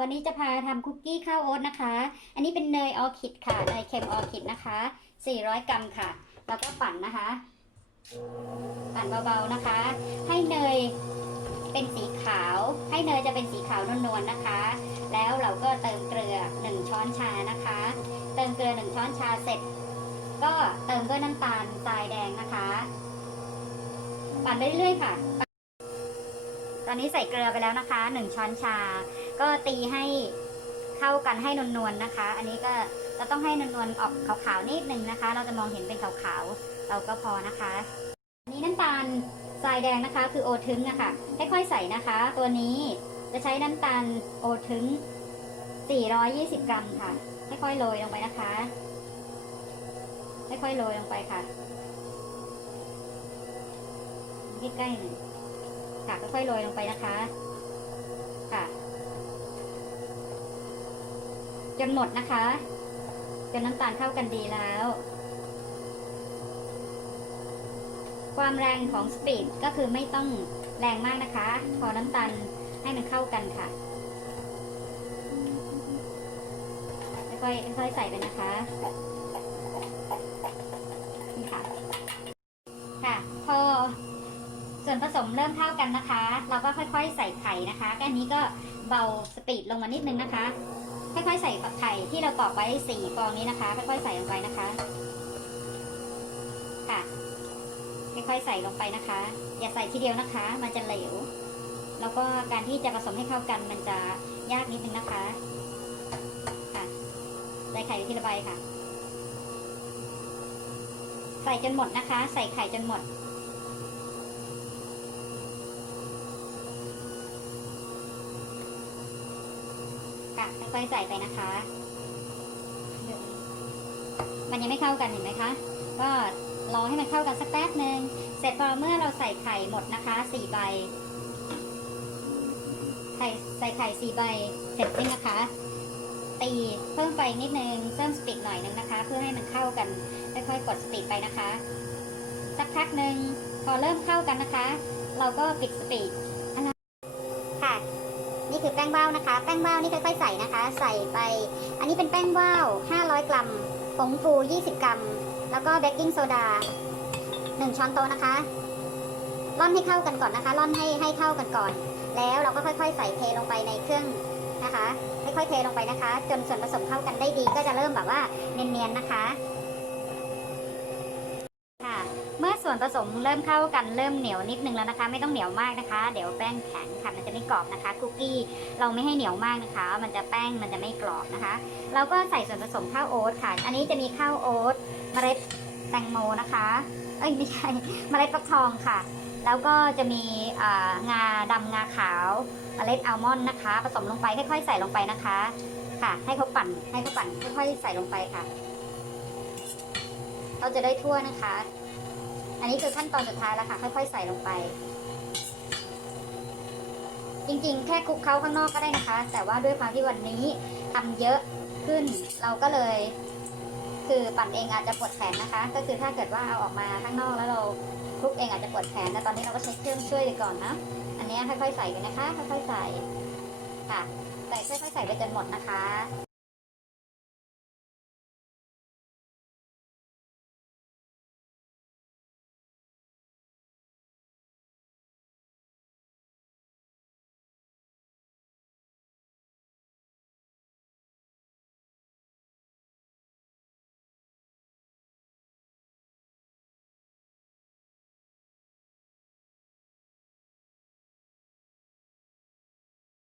วันนี้จะพาทำคุกกี้ข้าวโอ๊ตนะคะ อันนี้เป็นเนยออร์คิดค่ะ เนยเค็มออร์คิดนะคะ 400 กรัมค่ะ แล้วก็ปั่นนะคะ ปั่นเบาๆนะคะ ให้เนยเป็นสีขาว ให้เนยจะเป็นสีขาวนวลๆนะคะ แล้วเราก็เติมเกลือ 1 ช้อนชานะคะ เติมเกลือ 1 ช้อนชาเสร็จ ก็เติมด้วยน้ำตาลทรายแดงนะคะ ปั่นไปเรื่อยๆค่ะตอนนี้ใส่เกลือไปแล้วนะคะ 1 ช้อนชา ก็ตีให้เข้ากันให้นวลๆนะคะ อันนี้ก็จะต้องให้นวลๆออกขาวๆนิดนึงนะคะ เราจะมองเห็นเป็นขาวๆเราก็พอนะคะอันนี้น้ำตาลทรายแดงนะคะ คือโอทึงอะคะค่อยๆใส่นะคะ ตัวนี้จะใช้น้ำตาลโอทึง420 กรัมค่ะค่อยๆโรยลงไปนะคะค่อยๆโรยลงไปค่ะใกล้ๆหน่อยค่ะค่อยๆโรยลงไปนะคะ ค่ะ จนหมดนะคะ จนน้ำตาลเข้ากันดีแล้ว ความแรงของสปีดก็คือไม่ต้องแรงมากนะคะ พอน้ำตาลให้มันเข้ากันค่ะค่อยค่อยใส่ไปนะคะนี่ค่ะ ค่ะ พอส่วนผสมเริ่มเข้ากันนะคะ เราก็ค่อยๆใส่ไข่นะคะแค่นี้ก็เบาสปีดลงมานิดนึงนะคะ ค่อยๆใส่ฝักไข่ที่เราตอกไว้สี่ฟองนี้นะคะ ค่อยๆใส่ลงไปนะคะ ค่ะ ค่อยๆใส่ลงไปนะคะ อย่าใส่ทีเดียวนะคะ มันจะเหลว แล้วก็การที่จะผสมให้เข้ากันมันจะยากนิดนึงนะคะ ค่ะ ใส่ไข่ทีละใบค่ะ ใส่จนหมดนะคะ ใส่ไข่จนหมด ค่ะค่อยๆใส่ไปนะคะ มันยังไม่เข้ากันเห็นไหมคะ ก็รอให้มันเข้ากันสักแป๊บหนึ่งเสร็จพอเมื่อเราใส่ไข่หมดนะคะสี่ใบ ไข่ใส่ไข่สี่ใบเสร็จสิ้นนะคะ ตีเพิ่มไฟนิดนึงเพิ่มสปีดหน่อยนึงนะคะ เพื่อให้มันเข้ากันค่อยๆกดสปีดไปนะคะ สักพักหนึ่งพอเริ่มเข้ากันนะคะ เราก็ปิดสปีดค่ะ นี่คือแป้งว่าวนะคะ แป้งว่าวนี่ค่อยๆใส่นะคะ ใส่ไป อันนี้เป็นแป้งว่าว 500 กรัม ผงฟู 20 กรัม แล้วก็เบกกิ้งโซดา 1 ช้อนโต๊ะนะคะ ร่อนให้เข้ากันก่อนนะคะ ร่อนให้ให้เข้ากันก่อน แล้วเราก็ค่อยๆ ใส่เทลงไปในเครื่องนะคะ ค่อยๆ เทลงไปนะคะ จนส่วนผสมเข้ากันได้ดี ก็จะเริ่มแบบว่าเนียนๆนะคะค่ะ เมื่อส่วนผสมเริ่มเข้ากันเริ่มเหนียวนิดนึงแล้วนะคะ ไม่ต้องเหนียวมากนะคะ เดี๋ยวแป้งแข็งค่ะมันจะไม่กรอบนะคะคุกกี้เราไม่ให้เหนียวมากนะคะ มันจะแป้งมันจะไม่กรอบนะคะ เราก็ใส่ส่วนผสมข้าวโอ๊ตค่ะ อันนี้จะมีข้าวโอ๊ตเมล็ดแตงโมนะคะ เอ้ยไม่ใช่เมล็ดฟักทองค่ะ แล้วก็จะมีงาดำงาขาวเมล็ดอัลมอนด์นะคะ ผสมลงไปค่อยๆ ใส่ลงไปนะคะ ค่ะ ให้เขาปั่นให้เขาปั่นค่อยๆใส่ลงไปค่ะ เราจะได้ทั่วนะคะ อันนี้คือขั้นตอนสุดท้ายแล้วค่ะ ค่อย ๆ ใส่ลงไป จริงๆ แค่คลุกเคล้าข้างนอกก็ได้นะคะ แต่ว่าด้วยความที่วันนี้ทำเยอะขึ้น เราก็เลย คือปั่นเองอาจจะปวดแขนนะคะ ก็คือถ้าเกิดว่าเอาออกมาข้างนอกแล้วเราคลุกเองอาจจะปวดแขนแต่ตอนนี้เราก็ใช้เครื่องช่วยไปก่อนนะอันนี้ค่อยๆใส่ไปนะคะ ค่อยๆใส่ค่ะ ใส่ค่อยๆใส่ไปจนหมดนะคะ